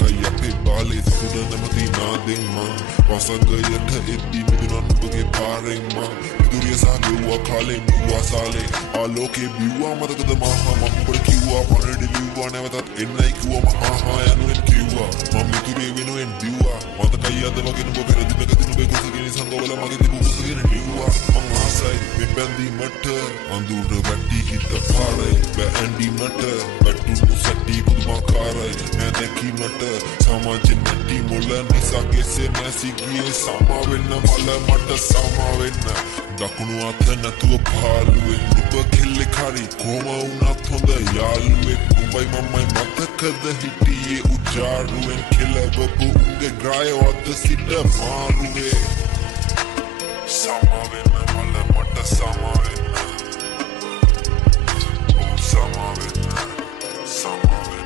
කයි අපේ බාලේ සුද නැමති නාදෙන් මං වසඟයට එද්දි මිදුනන් ඔබගේ පාරෙන් මං ඉදුරිය සහ ගෙව්වා කාලේ මුවා සාලේ ආලෝකේ බිව්වා මතකද මහා මම ඔබට කිව්වා පරඩි ලිව්වා නැවතත් එන්නයි කිව්වා මහා යනුවෙන් කිව්වා මම ඉදුරිය වෙනුවෙන් බිව්වා මතකයි අද වගේ නුඹ පෙර දිනක දිනුබේ කුසගෙන සංගවල මගේ තිබු කුසගෙන ලිව්වා මං ආසයි මේ බැඳීමට අඳුර වැටි හිත පාරේ බැඳීමට වැටුණු සැටි පුදුමාකාරයි නෑ දැකීමට සමාජෙන් නැටි මුල නිසා කෙසේ නැසිගියේ සමා වෙන්න මල මට සමා වෙන්න දකුණු අත නැතුව පාළුවෙන් ඔබ කෙල්ලෙක් හරි කොහොම වුණත් හොඳ යාළුවෙක් උඹයි මමයි මතකද හිටියේ උජාරුවෙන් කෙලවපු උගේ ග්‍රායවත්ත සිට මාරුවේ සමා වෙන්න මල මට සමා වෙන්න සමා වෙන්න සමා වෙන්න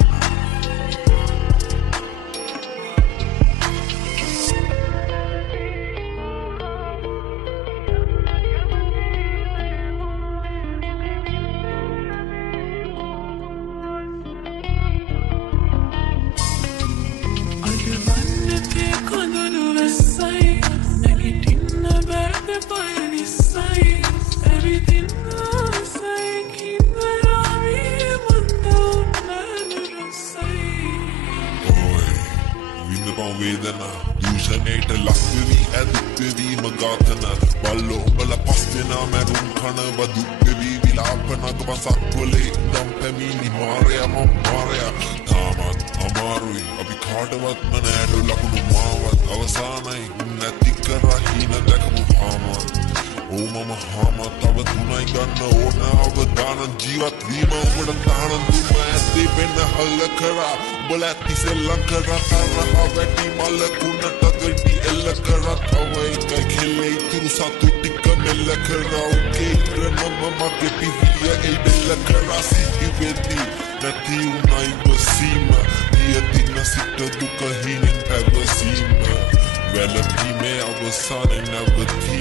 වේදනා දූෂණයට ලක්වෙවී ඇදුක්වෙවීම ඝාතන බල්ලෝ උඹල පස් දෙනා මැරුම් කනව දුක්වෙවී විලාපනක පසක්වලේ දම් පැමිණි මාරයා මම මාරයා තාමත් අමාරුයි අපි කාටවත්ම නෑඩු ලකුණු මාවත් අවසානයි නැති කරා හීන දැකපු හාමත් ඕ මම හාම තව තුනයි ගන්න ඕන අවදානම් ජීවත් වීම උඹට තානම් දුම ඇස්සේ වෙන්න හල්ල කරා උඹල ඇති සෙල්ලම් කරා තරහා වැටි මල කුණට දෙටි එල්ල කරා තව එකයි කෙල්ලේ ඉතුරු සතු ටික මෙල්ල කරා උගේ ඉතර මම මගේ පිහිය ඒ බෙල්ල කරා සිහි වෙද්දි නැති උනයි වසීම දියදින සිට දුක හිණින් පැවසීම වැළපීමේ අවසානයේ නැවතී